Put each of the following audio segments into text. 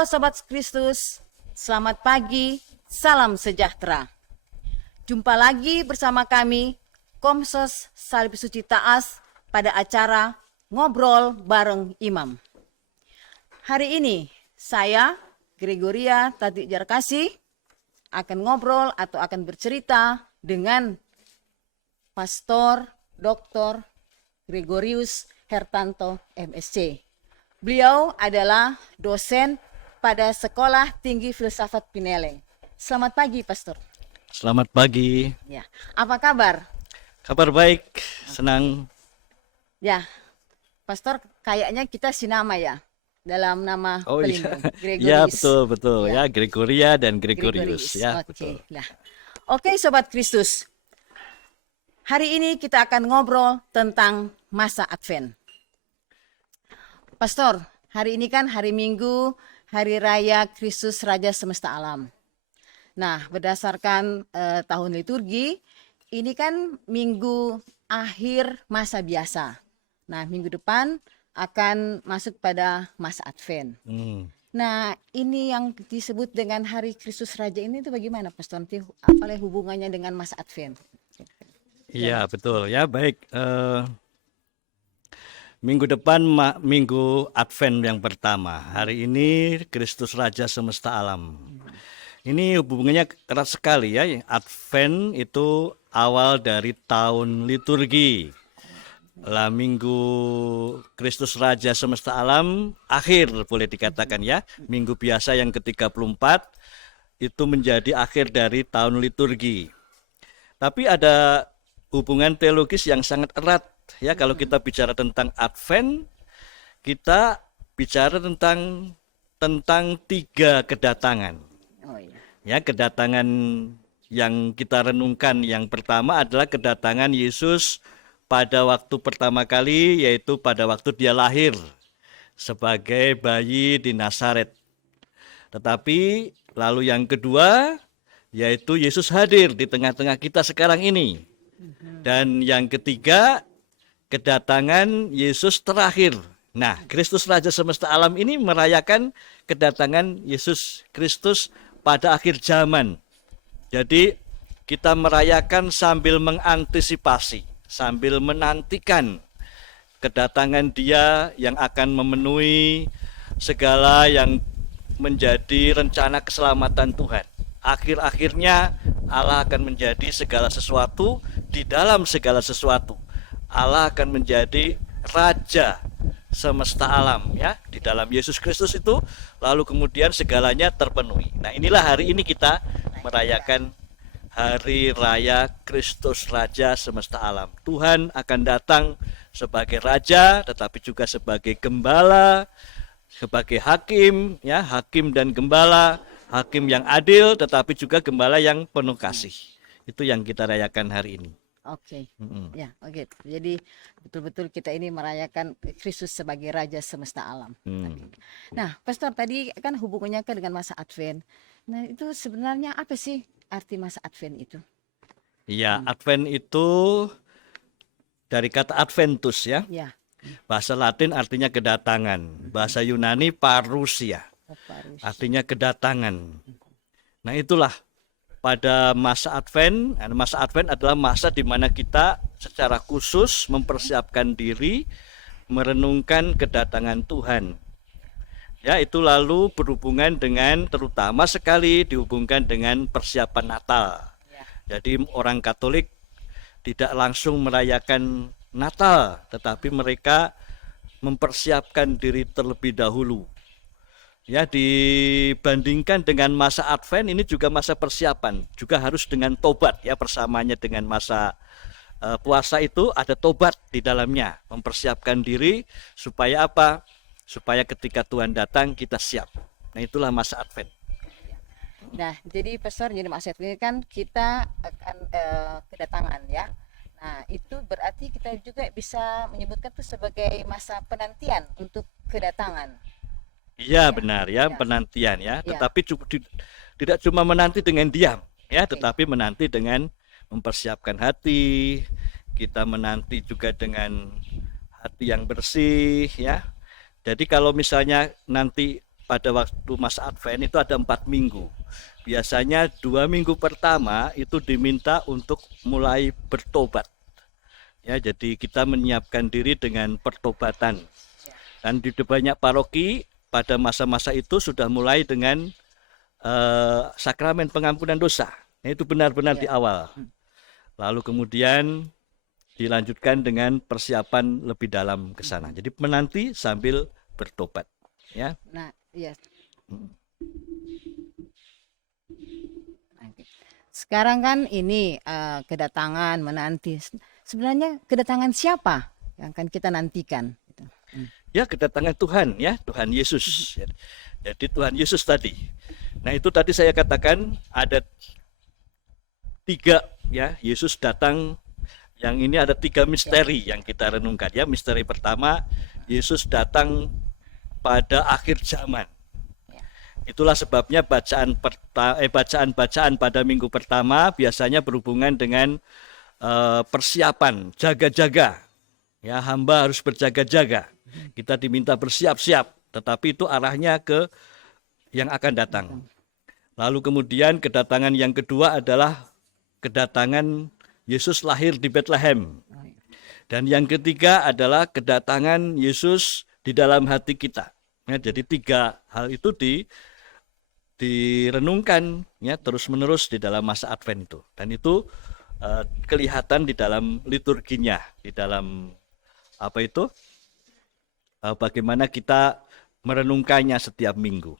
Halo Sobat Kristus, selamat pagi, salam sejahtera. Jumpa lagi bersama kami, Komsos Salib Suci Taas, pada acara Ngobrol Bareng Imam. Hari ini, saya, Gregoria Tati Jarkasi, akan ngobrol atau akan bercerita dengan Pastor Dr. Gregorius Hertanto, MSc. Beliau adalah dosen pada Sekolah Tinggi Filsafat Pineleng. Selamat pagi, Pastor. Selamat pagi. Ya, apa kabar? Kabar baik, senang. Ya, Pastor, kayaknya kita sinama ya dalam nama Oh pelindung, iya, Gregorius. ya betul Ya. ya, Gregoria dan Gregorius ya. Oke. Betul. Nah, oke, Sobat Kristus. Hari ini kita akan ngobrol tentang masa Advent. Pastor, hari ini kan hari Minggu, Hari Raya Kristus Raja Semesta Alam. Nah, berdasarkan tahun liturgi, ini kan minggu akhir masa biasa. Nah, minggu depan akan masuk pada masa Advent. Nah, ini yang disebut dengan Hari Kristus Raja ini itu bagaimana, Pastor? Apa hubungannya dengan masa Advent? Iya betul ya, baik. Minggu depan minggu Advent yang pertama. Hari ini Kristus Raja Semesta Alam. Ini hubungannya erat sekali ya. Advent itu awal dari tahun liturgi. Lah minggu Kristus Raja Semesta Alam akhir boleh dikatakan ya. Minggu biasa yang ke-34 itu menjadi akhir dari tahun liturgi. Tapi ada hubungan teologis yang sangat erat ya. Kalau kita bicara tentang Advent, kita bicara tentang tiga kedatangan. Oh iya. Ya, kedatangan yang kita renungkan yang pertama adalah kedatangan Yesus pada waktu pertama kali, yaitu pada waktu dia lahir sebagai bayi di Nazaret. Tetapi lalu yang kedua, yaitu Yesus hadir di tengah-tengah kita sekarang ini. Dan yang ketiga, kedatangan Yesus terakhir. Nah, Kristus Raja Semesta Alam ini merayakan kedatangan Yesus Kristus pada akhir zaman. Jadi kita merayakan sambil mengantisipasi, sambil menantikan kedatangan Dia yang akan memenuhi segala yang menjadi rencana keselamatan Tuhan. Akhir-akhirnya Allah akan menjadi segala sesuatu di dalam segala sesuatu. Allah akan menjadi Raja semesta alam ya, di dalam Yesus Kristus itu, lalu kemudian segalanya terpenuhi. Nah, inilah hari ini kita merayakan Hari Raya Kristus Raja Semesta Alam. Tuhan akan datang sebagai Raja, tetapi juga sebagai Gembala, sebagai Hakim ya, Hakim dan Gembala, Hakim yang adil, tetapi juga Gembala yang penuh kasih. Itu yang kita rayakan hari ini. Oke. Ya, oke. Jadi betul-betul kita ini merayakan Kristus sebagai Raja Semesta Alam. Nah, Pastor, tadi kan hubungannya kan dengan masa Advent. Nah, itu sebenarnya apa sih arti masa Advent itu? Iya, Advent itu dari kata Adventus ya. Ya. Bahasa Latin artinya kedatangan. Bahasa Yunani parousia. Artinya kedatangan. Nah, itulah pada masa Advent adalah masa di mana kita secara khusus mempersiapkan diri merenungkan kedatangan Tuhan. Ya, itu lalu berhubungan dengan, terutama sekali dihubungkan dengan persiapan Natal. Jadi orang Katolik tidak langsung merayakan Natal, tetapi mereka mempersiapkan diri terlebih dahulu. Ya, dibandingkan dengan masa Advent, ini juga masa persiapan, juga harus dengan tobat ya, bersamanya dengan masa puasa itu ada tobat di dalamnya, mempersiapkan diri supaya apa? Supaya ketika Tuhan datang kita siap. Nah, itulah masa Advent. Nah, jadi Pastor, jadi masa Advent ini kan kita akan kedatangan ya. Nah, itu berarti kita juga bisa menyebutkan itu sebagai masa penantian untuk kedatangan. Iya benar ya, penantian ya. Tetapi tidak cuma menanti dengan diam ya, tetapi menanti dengan mempersiapkan hati. Kita menanti juga dengan hati yang bersih ya. Jadi kalau misalnya nanti pada waktu masa Advent itu ada 4 minggu. Biasanya 2 minggu pertama itu diminta untuk mulai bertobat. Ya, jadi kita menyiapkan diri dengan pertobatan. Dan di banyak paroki pada masa-masa itu sudah mulai dengan sakramen pengampunan dosa. Itu benar-benar di awal. Lalu kemudian dilanjutkan dengan persiapan lebih dalam ke sana. Jadi menanti sambil bertobat, ya. Nah, iya. Sekarang kan ini kedatangan menanti. Sebenarnya kedatangan siapa yang akan kita nantikan? Gitu. Ya, kedatangan Tuhan, ya, Tuhan Yesus. Jadi Tuhan Yesus tadi. Nah, itu tadi saya katakan ada 3, ya, Yesus datang. Yang ini ada 3 misteri yang kita renungkan, ya. Misteri pertama, Yesus datang pada akhir zaman. Itulah sebabnya bacaan-bacaan pada minggu pertama biasanya berhubungan dengan persiapan, jaga-jaga. Ya, hamba harus berjaga-jaga. Kita diminta bersiap-siap, tetapi itu arahnya ke yang akan datang. Lalu kemudian kedatangan yang kedua adalah kedatangan Yesus lahir di Bethlehem. Dan yang ketiga adalah kedatangan Yesus di dalam hati kita. Ya, jadi 3 hal itu direnungkan, ya, terus-menerus di dalam masa Advent itu. Dan itu kelihatan di dalam liturginya, di dalam bagaimana kita merenungkannya setiap minggu.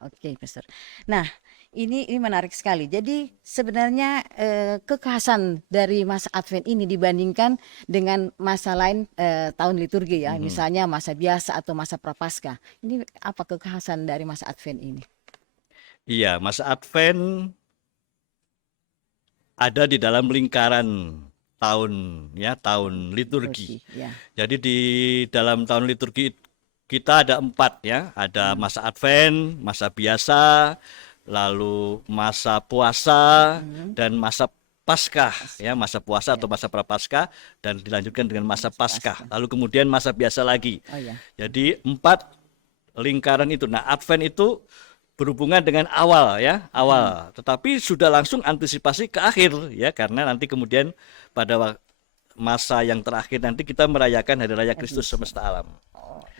Oke, Pastor. Nah, ini menarik sekali. Jadi sebenarnya kekhasan dari masa Advent ini dibandingkan dengan masa lain tahun liturgi, ya, misalnya masa biasa atau masa Prapaskah. Ini apa kekhasan dari masa Advent ini? Iya, masa Advent ada di dalam lingkaran tahun, ya, tahun liturgi. Ya. Jadi di dalam tahun liturgi kita ada 4, ya. Ada masa Advent, masa biasa, lalu masa puasa, dan masa Paskah, ya, masa puasa atau masa Prapaskah, dan dilanjutkan dengan masa Paskah. Lalu kemudian masa biasa lagi. Jadi 4 lingkaran itu. Nah, Advent itu berhubungan dengan awal, ya, awal. Tetapi sudah langsung antisipasi ke akhir, ya, karena nanti kemudian pada masa yang terakhir nanti kita merayakan Hari Raya Kristus semesta alam.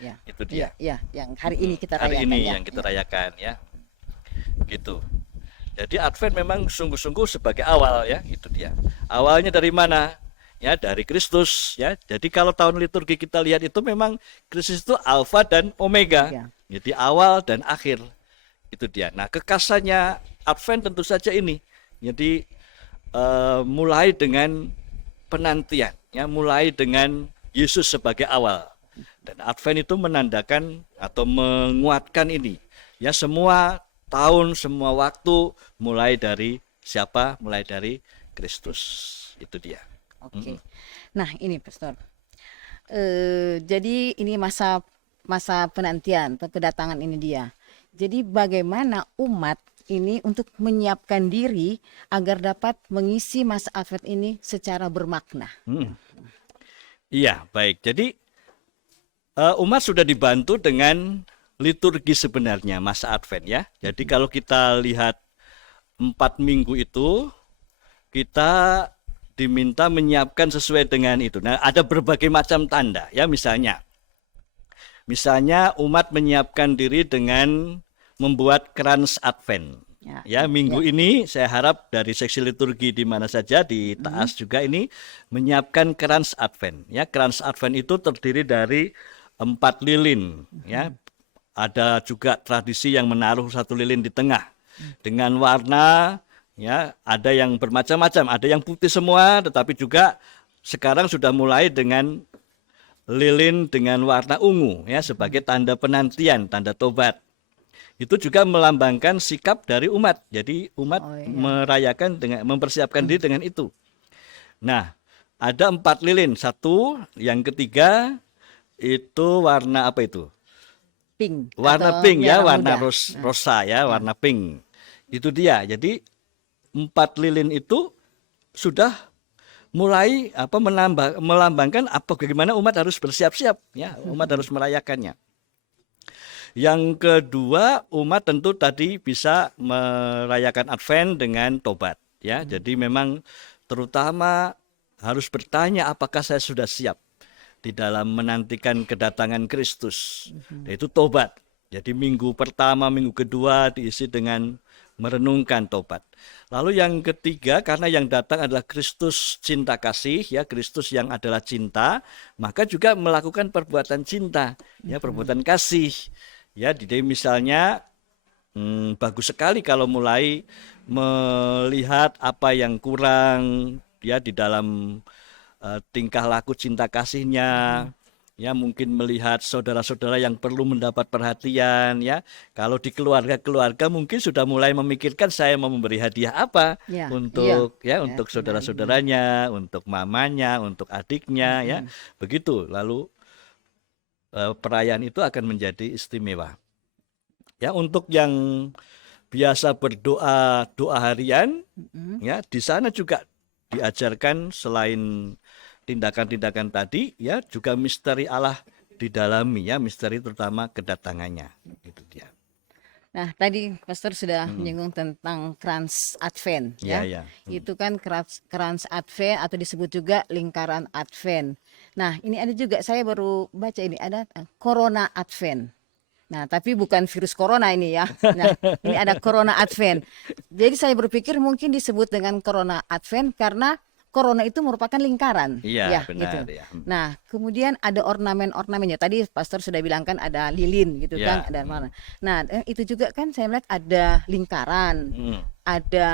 Ya. Itu dia. Ya, yang hari ini kita rayakan. Hari ini yang kita rayakan, ya. Gitu. Jadi Advent memang sungguh-sungguh sebagai awal, ya, itu dia. Awalnya dari mana? Ya, dari Kristus, ya. Jadi kalau tahun liturgi kita lihat itu memang Kristus itu alfa dan omega. Jadi awal dan akhir. Itu dia. Nah, kekhasannya Advent tentu saja ini. Jadi mulai dengan penantian, ya, mulai dengan Yesus sebagai awal. Dan Advent itu menandakan atau menguatkan ini. Ya, semua tahun, semua waktu mulai dari siapa? Mulai dari Kristus. Itu dia. Oke. Nah, ini Pastor. Jadi ini masa penantian atau kedatangan ini dia. Jadi bagaimana umat ini untuk menyiapkan diri agar dapat mengisi masa Advent ini secara bermakna? Iya, baik. Jadi umat sudah dibantu dengan liturgi sebenarnya masa Advent, ya. Jadi kalau kita lihat 4 minggu itu, kita diminta menyiapkan sesuai dengan itu. Nah, ada berbagai macam tanda, ya. Misalnya umat menyiapkan diri dengan membuat krans Advent. Ya, minggu ini saya harap dari seksi liturgi di mana saja di Taas juga ini menyiapkan krans Advent. Ya, krans Advent itu terdiri dari 4 lilin, ya. Ada juga tradisi yang menaruh 1 lilin di tengah dengan warna, ya, ada yang bermacam-macam, ada yang putih semua, tetapi juga sekarang sudah mulai dengan lilin dengan warna ungu, ya, sebagai tanda penantian, tanda tobat. Itu juga melambangkan sikap dari umat. Jadi umat merayakan dengan mempersiapkan diri dengan itu. Nah, ada 4 lilin. 1, yang ketiga itu warna apa itu? Pink. Warna pink, ya, warna rosa, ya, warna pink. Itu dia. Jadi 4 lilin itu sudah mulai melambangkan bagaimana umat harus bersiap-siap, ya, umat harus merayakannya. Yang kedua, umat tentu tadi bisa merayakan Advent dengan tobat, ya. Jadi memang terutama harus bertanya apakah saya sudah siap di dalam menantikan kedatangan Kristus. Yaitu tobat. Jadi minggu pertama, minggu kedua diisi dengan merenungkan tobat. Lalu yang ketiga, karena yang datang adalah Kristus cinta kasih, ya, Kristus yang adalah cinta, maka juga melakukan perbuatan cinta, ya, perbuatan kasih. Ya, jadi misalnya bagus sekali kalau mulai melihat apa yang kurang, ya, di dalam tingkah laku cinta kasihnya. Ya, mungkin melihat saudara-saudara yang perlu mendapat perhatian, ya. Kalau di keluarga-keluarga mungkin sudah mulai memikirkan saya mau memberi hadiah apa Ya, iya, untuk, ya, ya, untuk benar. saudara-saudaranya, untuk mamanya, untuk adiknya, ya. Begitu. Lalu perayaan itu akan menjadi istimewa. Ya, untuk yang biasa berdoa doa harian, ya, di sana juga diajarkan selain tindakan-tindakan tadi, ya, juga misteri Allah didalami, ya, misteri terutama kedatangannya. Itu dia. Nah, tadi Pastor sudah menyinggung tentang krans Advent, Ya, ya. ya. Itu kan krans Advent atau disebut juga lingkaran Advent. Nah, ini ada juga, saya baru baca ini, ada Corona Advent. Nah, tapi bukan virus corona ini ya. Nah, ini ada Corona Advent. Jadi saya berpikir mungkin disebut dengan Corona Advent karena corona itu merupakan lingkaran. Iya, Ya, benar, gitu. ya. Nah, kemudian ada ornamen-ornamennya. Tadi Pastor sudah bilang kan ada lilin gitu Ya. kan, ada mana. Nah, itu juga kan saya melihat ada lingkaran, ada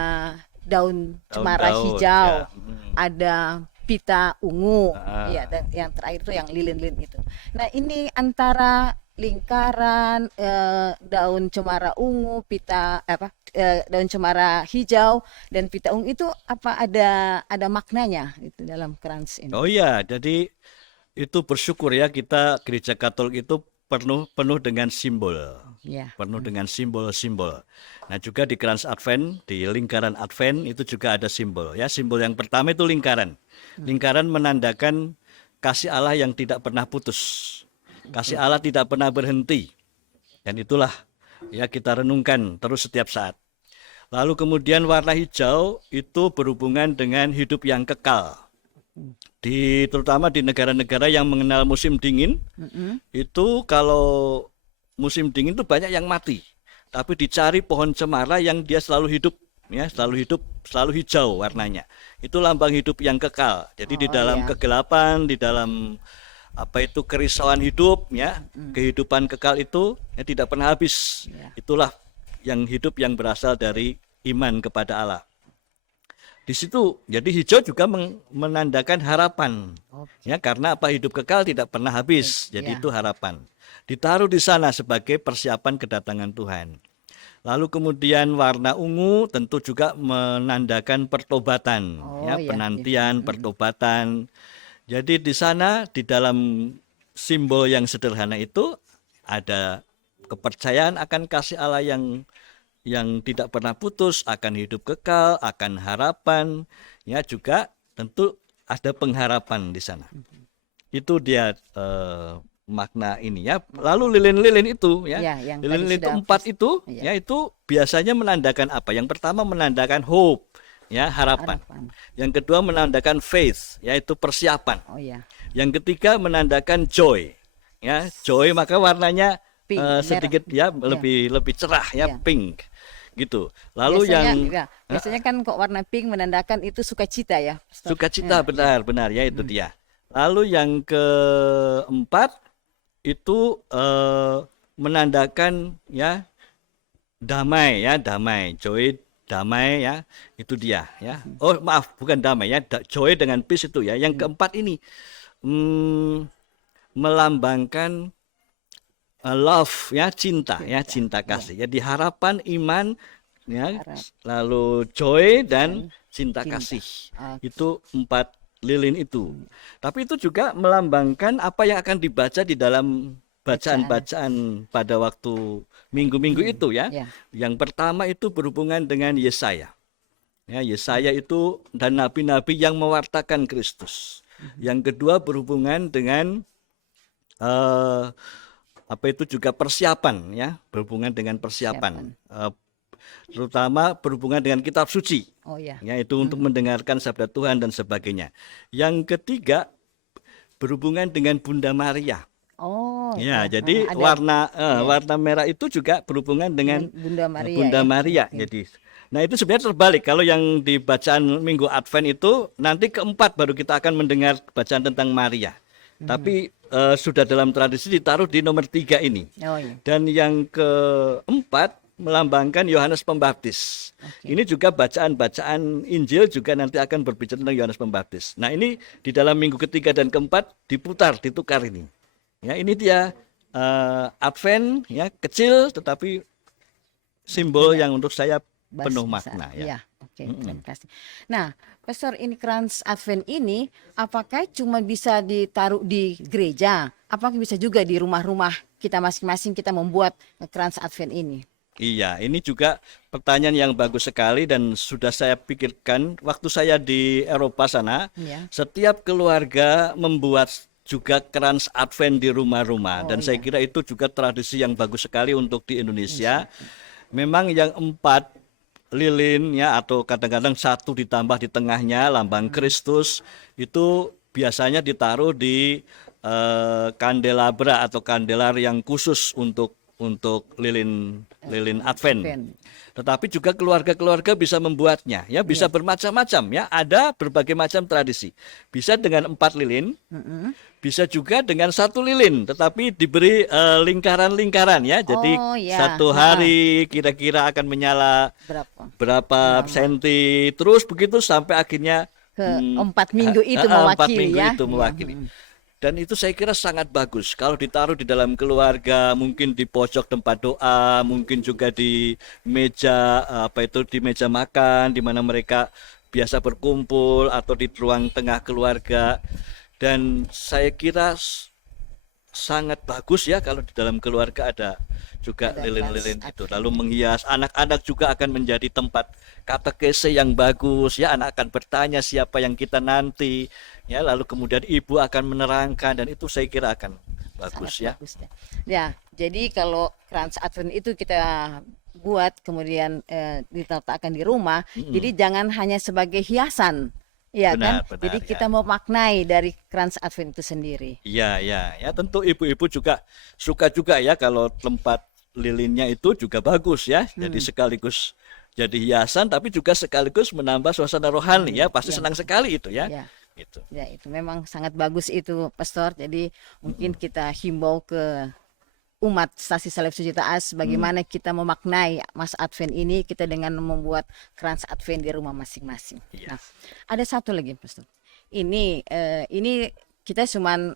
daun cemara Daun-daun, hijau, ya. ada pita ungu, Ah. ya, dan yang terakhir itu yang lilin-lilin itu. Nah, ini antara lingkaran, daun cemara ungu, daun cemara hijau dan pita ungu itu apa ada maknanya itu dalam krans ini? Oh iya, jadi itu bersyukur, ya, kita gereja Katolik itu penuh dengan simbol. Ya. Penuh dengan simbol-simbol. Nah, juga di krans Advent, di lingkaran Advent itu juga ada simbol, ya. Simbol yang pertama itu lingkaran. Lingkaran menandakan kasih Allah yang tidak pernah putus. Kasih Allah tidak pernah berhenti. Dan itulah, ya, kita renungkan terus setiap saat. Lalu kemudian warna hijau itu berhubungan dengan hidup yang kekal. Terutama di negara-negara yang mengenal musim dingin, itu kalau musim dingin itu banyak yang mati. Tapi dicari pohon cemara yang dia selalu hidup, ya, selalu hijau warnanya. Itu lambang hidup yang kekal. Jadi di Oh, dalam ya. kegelapan, di dalam kerisauan hidup, ya, kehidupan kekal itu, ya, tidak pernah habis. Ya. Itulah yang hidup yang berasal dari iman kepada Allah. Di situ, jadi hijau juga menandakan harapan, ya, karena hidup kekal tidak pernah habis. Jadi Ya. itu harapan. Ditaruh di sana sebagai persiapan kedatangan Tuhan. Lalu kemudian warna ungu tentu juga menandakan pertobatan, ya, Oh, ya, penantian pertobatan. Jadi di sana, di dalam simbol yang sederhana itu ada kepercayaan akan kasih Allah yang tidak pernah putus, akan hidup kekal, akan harapan, ya, juga tentu ada pengharapan di sana. Itu dia makna ini, ya. Lalu lilin-lilin itu, ya, Ya, yang tadi lilin-lilin itu sudah 4 itu, ya. ya, itu biasanya menandakan apa? Yang pertama menandakan hope, ya, harapan. Harapan. Yang kedua menandakan faith, yaitu persiapan. Oh ya. Yang ketiga menandakan joy, ya, joy maka warnanya Pink, merah. sedikit, ya, lebih cerah, ya, Ya. pink, gitu. Lalu Biasanya kan kok warna pink menandakan itu sukacita ya, Pastor? sukacita, benar, ya, itu dia. Lalu yang keempat itu menandakan, ya, damai, joy, damai, ya, itu dia, ya. Oh, maaf, bukan damai, ya, joy dengan peace itu, ya. Yang keempat ini melambangkan love, ya, cinta, ya, cinta kasih. Jadi harapan, iman, ya, lalu joy dan cinta kasih. Itu 4 lilin itu. Tapi itu juga melambangkan apa yang akan dibaca di dalam bacaan-bacaan pada waktu minggu-minggu itu, ya. Ya. Yang pertama itu berhubungan dengan Yesaya. Ya, Yesaya itu dan nabi-nabi yang mewartakan Kristus. Yang kedua berhubungan dengan apa itu juga persiapan ya, berhubungan dengan persiapan. Terutama berhubungan dengan kitab suci. Oh ya. Ya, itu untuk mendengarkan sabda Tuhan dan sebagainya. Yang ketiga berhubungan dengan Bunda Maria. Oh Ya, ya. jadi Ada warna merah itu juga berhubungan dengan Bunda Maria Bunda ya. Maria. Oke. Jadi, nah itu sebenarnya terbalik. Kalau yang di bacaan Minggu Advent itu nanti keempat baru kita akan mendengar bacaan tentang Maria. Tapi sudah dalam tradisi ditaruh di nomor 3 ini. Oh iya. Dan yang keempat melambangkan Yohanes Pembaptis. Oke. Ini juga bacaan-bacaan Injil juga nanti akan berbicara tentang Yohanes Pembaptis. Nah ini di dalam minggu ketiga dan keempat ditukar ini. Ya ini dia Advent ya kecil tetapi simbol yang untuk saya penuh Besar. makna ya. Ya, oke, terima kasih. Nah, Pastor, ini krans Advent ini apakah cuma bisa ditaruh di gereja? Apakah bisa juga di rumah-rumah kita masing-masing kita membuat krans Advent ini? Iya, ini juga pertanyaan yang bagus sekali dan sudah saya pikirkan waktu saya di Eropa sana. Ya. Setiap keluarga membuat juga krans Advent di rumah-rumah dan saya kira itu juga tradisi yang bagus sekali untuk di Indonesia. Memang yang 4 lilin ya atau kadang-kadang 1 ditambah di tengahnya lambang Kristus itu biasanya ditaruh di kandelabra atau kandelar yang khusus untuk lilin Advent. Tetapi juga keluarga-keluarga bisa membuatnya ya, bisa bermacam-macam ya, ada berbagai macam tradisi. Bisa dengan 4 lilin, bisa juga dengan 1 lilin, tetapi diberi lingkaran-lingkaran ya. Jadi satu hari kira-kira akan menyala berapa senti, terus begitu sampai akhirnya ke 4 minggu itu 4 mewakili minggu ya. itu mewakili. Dan itu saya kira sangat bagus kalau ditaruh di dalam keluarga, mungkin di pojok tempat doa, mungkin juga di meja di meja makan di mana mereka biasa berkumpul atau di ruang tengah keluarga. Dan saya kira sangat bagus ya kalau di dalam keluarga ada juga lilin-lilin itu, lalu menghias. Anak-anak juga akan menjadi tempat katekese yang bagus ya, anak akan bertanya siapa yang kita nanti ya, lalu kemudian ibu akan menerangkan dan itu saya kira akan bagus ya. Bagus, ya. Ya, jadi kalau krans Advent itu kita buat kemudian diletakkan di rumah, jadi jangan hanya sebagai hiasan. Ya kan, jadi kita mau maknai dari krans Advent itu sendiri. Iya, ya tentu ibu-ibu juga suka juga ya kalau tempat lilinnya itu juga bagus ya. Jadi sekaligus jadi hiasan tapi juga sekaligus menambah suasana rohani ya. Pasti senang sekali itu ya. Gitu. Ya, itu memang sangat bagus itu, Pastor. Jadi mungkin kita himbau ke umat Stasi Salib Suci Taat bagaimana kita memaknai masa Advent ini kita dengan membuat krans Advent di rumah masing-masing. Nah, ada satu lagi, Pastor. Ini kita cuma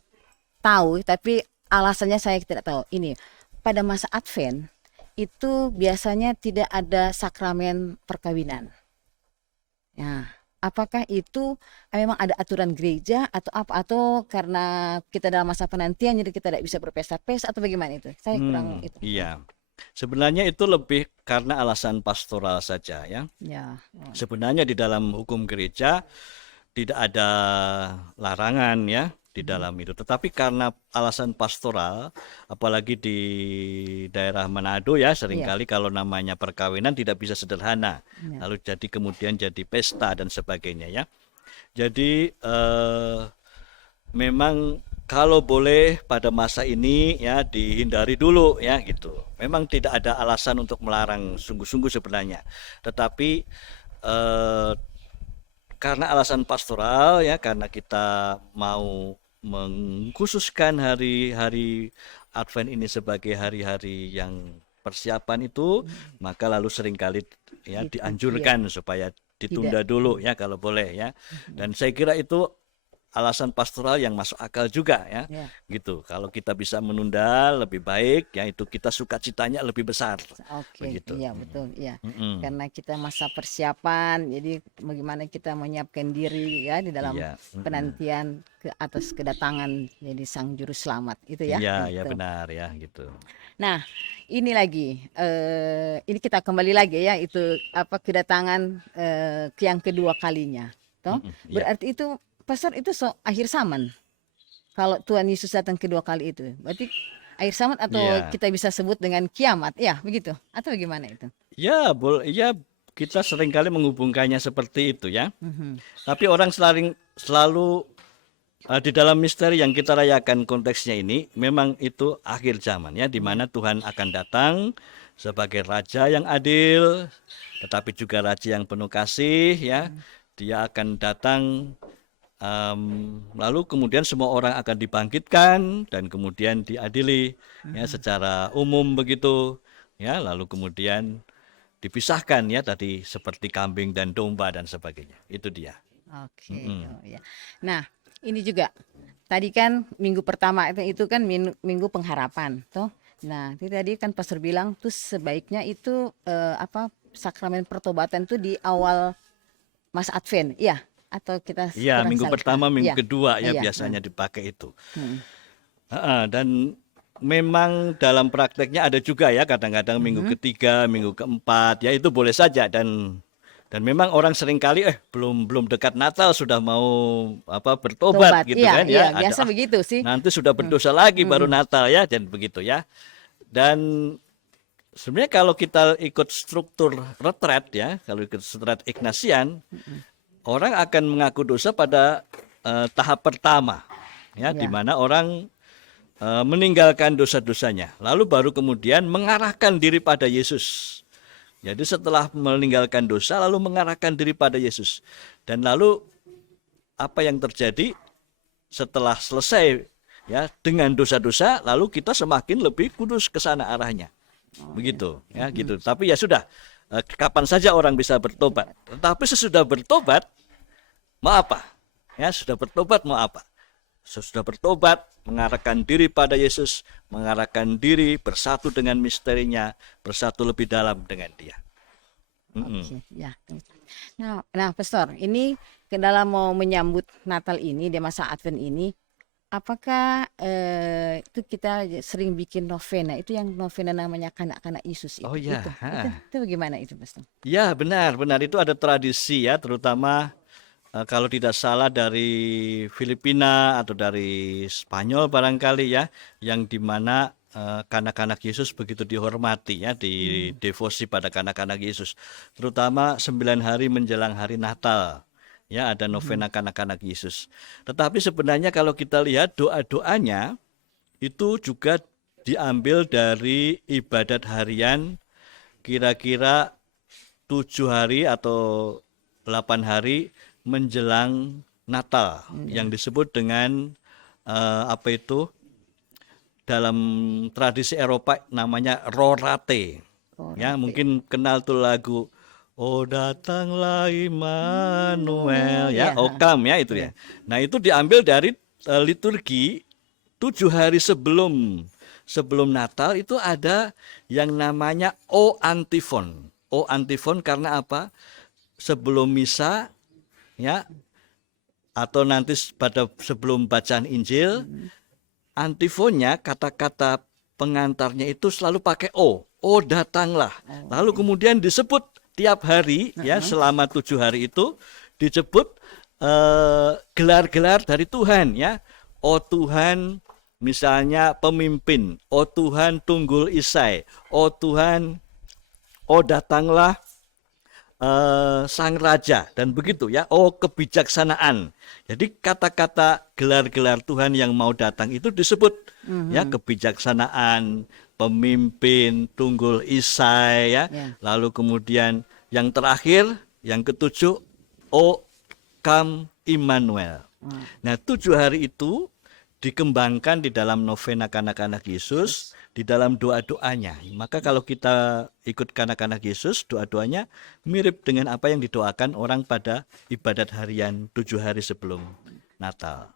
tahu tapi alasannya saya tidak tahu. Ini pada masa Advent itu biasanya tidak ada sakramen perkawinan. Ya, apakah itu memang ada aturan gereja atau apa, atau karena kita dalam masa penantian jadi kita tidak bisa berpesta-pesta atau bagaimana itu? Saya kurang itu. Iya. Sebenarnya itu lebih karena alasan pastoral saja ya. Sebenarnya di dalam hukum gereja tidak ada larangan ya di dalam itu. Tetapi karena alasan pastoral, apalagi di daerah Manado ya, seringkali kalau namanya perkawinan tidak bisa sederhana. Lalu jadi kemudian jadi pesta dan sebagainya ya. Jadi memang kalau boleh pada masa ini ya dihindari dulu ya gitu. Memang tidak ada alasan untuk melarang sungguh-sungguh sebenarnya. Tetapi karena alasan pastoral ya, karena kita mau mengkhususkan hari-hari Advent ini sebagai hari-hari yang persiapan itu, maka lalu seringkali ya dianjurkan supaya ditunda dulu ya kalau boleh ya. Dan saya kira itu alasan pastoral yang masuk akal juga ya. Gitu. Kalau kita bisa menunda lebih baik ya, itu kita sukacitanya lebih besar. Begitu. Iya, betul ya. Karena kita masa persiapan, jadi bagaimana kita menyiapkan diri ya di dalam penantian ke atas kedatangan jadi Sang Juru Selamat itu ya. Iya, ya benar ya gitu. Nah, ini lagi ini kita kembali lagi ya, itu kedatangan yang kedua kalinya. Toh? Berarti itu Pastor itu akhir zaman. Kalau Tuhan Yesus datang kedua kali itu, berarti akhir zaman atau Iya. kita bisa sebut dengan kiamat, ya begitu? Atau gimana itu? Ya, ya kita seringkali menghubungkannya seperti itu ya. Mhm. Tapi orang selalu di dalam misteri yang kita rayakan konteksnya ini memang itu akhir zaman ya, di mana Tuhan akan datang sebagai raja yang adil, tetapi juga raja yang penuh kasih ya. Dia akan datang, lalu kemudian semua orang akan dibangkitkan dan kemudian diadili ya secara umum begitu ya. Lalu kemudian dipisahkan ya tadi seperti kambing dan domba dan sebagainya. Itu dia. Oke, oh, ya. Nah, ini juga tadi kan minggu pertama itu kan minggu pengharapan, toh. Nah, itu tadi kan Pastor bilang tuh sebaiknya itu sakramen pertobatan tuh di awal Mas Advent, iya? Atau kita Iya, kurang minggu salah? pertama, minggu Iya, kedua ya iya. biasanya dipakai itu. Hmm. Dan memang dalam prakteknya ada juga ya kadang-kadang minggu ketiga, minggu keempat ya itu boleh saja dan memang orang seringkali belum dekat Natal sudah mau bertobat Tobat, gitu iya, kan iya, ya. biasa begitu sih. Nanti sudah berdosa lagi baru Natal ya dan begitu ya. Dan sebenarnya kalau kita ikut struktur retret ya, kalau ikut retret Ignatian, orang akan mengaku dosa pada tahap pertama ya, di Ya. mana orang meninggalkan dosa-dosanya, lalu baru kemudian mengarahkan diri pada Yesus. Jadi setelah meninggalkan dosa lalu mengarahkan diri pada Yesus. Dan lalu apa yang terjadi setelah selesai ya dengan dosa-dosa, lalu kita semakin lebih kudus ke sana arahnya. Begitu ya gitu. Tapi ya sudah, kapan saja orang bisa bertobat. Tetapi sesudah bertobat mau apa? Ya, sudah bertobat mau apa? Sesudah bertobat, mengarahkan diri pada Yesus, mengarahkan diri bersatu dengan misterinya, bersatu lebih dalam dengan Dia. Oke, ya. Nah, Pastor, ini ke dalam mau menyambut Natal ini di masa Advent ini, apakah itu kita sering bikin novena? Itu yang novena namanya kanak-kanak Yesus itu. Oh ya, Itu bagaimana itu, Pastor? ya benar itu ada tradisi ya, terutama kalau tidak salah dari Filipina atau dari Spanyol barangkali ya, yang dimana kanak-kanak Yesus begitu dihormati ya, di devosi pada kanak-kanak Yesus, terutama 9 hari menjelang hari Natal ya, ada novena kanak-kanak Yesus. Tetapi sebenarnya kalau kita lihat doa-doanya itu juga diambil dari ibadat harian kira-kira 7 hari atau 8 hari menjelang Natal yang disebut dengan dalam tradisi Eropa namanya Rorate. Ya, mungkin kenal tuh lagu Oh datanglah Immanuel ya, Okam ya itu ya. Nah, itu diambil dari liturgi 7 hari sebelum Natal itu ada yang namanya O Antifon. O Antifon karena apa? Sebelum misa ya, atau nanti sebelum bacaan Injil, antifonnya kata-kata pengantarnya itu selalu pakai O. Oh datanglah. Lalu kemudian disebut tiap hari ya selama 7 hari itu disebut gelar-gelar dari Tuhan ya. Oh Tuhan misalnya pemimpin. Oh Tuhan tunggul Isai. Oh Tuhan, oh datanglah sang raja dan begitu ya. Oh kebijaksanaan. Jadi kata-kata gelar-gelar Tuhan yang mau datang itu disebut ya, kebijaksanaan, pemimpin, tunggul Isai ya. Lalu kemudian yang terakhir yang ketujuh O Come Immanuel. Nah 7 hari itu dikembangkan di dalam novena kanak-kanak Yesus, di dalam doa-doanya. Maka kalau kita ikut kanak-kanak Yesus, doa-doanya mirip dengan apa yang didoakan orang pada ibadat harian 7 hari sebelum Natal.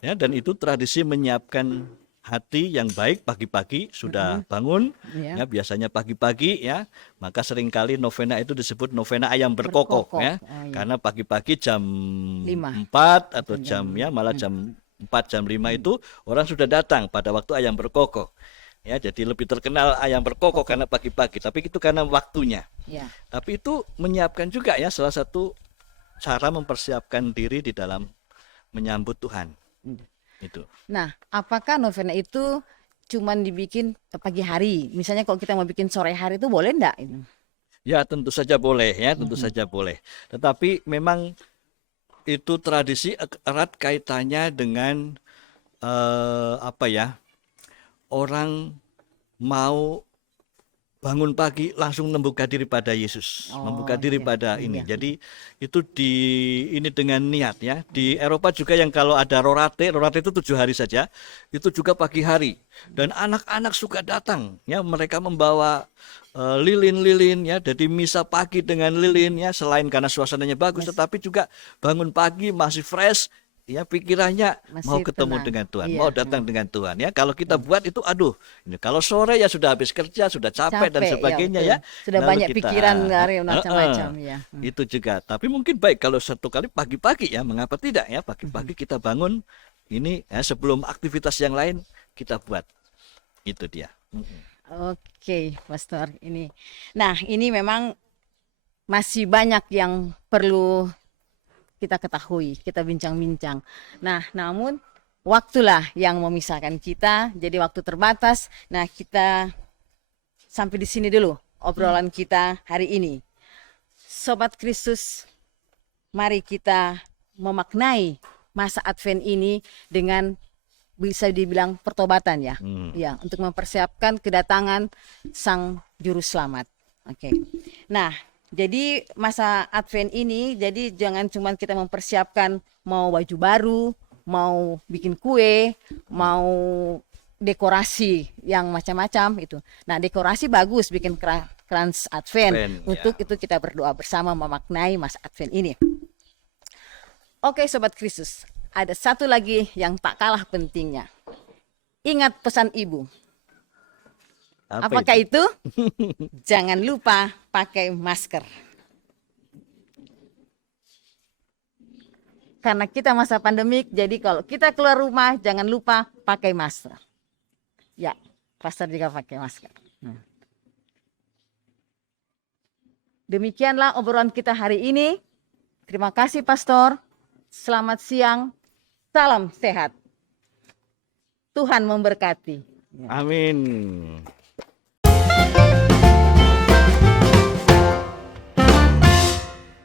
Ya, dan itu tradisi menyiapkan hati yang baik pagi-pagi sudah bangun, ya biasanya pagi-pagi ya. Maka seringkali novena itu disebut novena ayam berkokok ya. Karena pagi-pagi jam 4 atau malah jam 4 jam 5 itu orang sudah datang pada waktu ayam berkokok. Ya, jadi lebih terkenal ayam berkokok karena pagi-pagi, tapi itu karena waktunya. Tapi itu menyiapkan juga ya, salah satu cara mempersiapkan diri di dalam menyambut Tuhan. Itu. Nah, apakah novena itu cuman dibikin pagi hari. Misalnya kalau kita mau bikin sore hari itu boleh enggak itu? Ya, tentu saja boleh ya, tentu saja boleh. Tetapi memang itu tradisi erat kaitannya dengan apa ya? Orang mau bangun pagi langsung membuka diri pada Yesus, membuka Oh diri iya, pada iya. ini. Jadi itu ini dengan niat ya. Di Eropa juga yang kalau ada rorate, rorate itu 7 hari saja, itu juga pagi hari. Dan anak-anak suka datang ya, mereka membawa lilin-lilin ya. Jadi misa pagi dengan lilin ya, selain karena suasananya bagus, tetapi juga bangun pagi masih fresh. Ya pikirannya mau Masih ketemu tenang. dengan Tuhan, mau Iya, datang dengan Tuhan ya. Kalau kita buat itu aduh, ini kalau sore ya sudah habis kerja, sudah capek dan capek ya sebagainya betul. ya. Sudah Lalu banyak kita pikiran dari macam-macam ya. itu juga. Tapi mungkin baik kalau satu kali pagi-pagi ya, mengapa tidak ya? Pagi-pagi kita bangun ini ya, sebelum aktivitas yang lain kita buat. Itu dia. Oke, Pastor ini. Nah, ini memang masih banyak yang perlu kita ketahui, kita bincang-bincang. Nah, namun waktulah yang memisahkan kita, jadi waktu terbatas. Nah, kita sampai di sini dulu obrolan kita hari ini. Sobat Kristus, mari kita memaknai masa Advent ini dengan bisa dibilang pertobatan ya. Ya, untuk mempersiapkan kedatangan Sang Juru Selamat. Oke. Nah, jadi masa Advent ini jadi jangan cuma kita mempersiapkan mau baju baru, mau bikin kue, mau dekorasi yang macam-macam itu. Nah, dekorasi bagus bikin krans Advent. Advent, Untuk ya. itu kita berdoa bersama memaknai masa Advent ini. Oke, Sobat Kristus, ada satu lagi yang tak kalah pentingnya. Ingat pesan ibu. Apa Apakah itu? Jangan lupa pakai masker. Karena kita masa pandemik, jadi kalau kita keluar rumah jangan lupa pakai masker. Ya, Pastor juga pakai masker. Demikianlah obrolan kita hari ini. Terima kasih Pastor. Selamat siang. Salam sehat. Tuhan memberkati. Amin.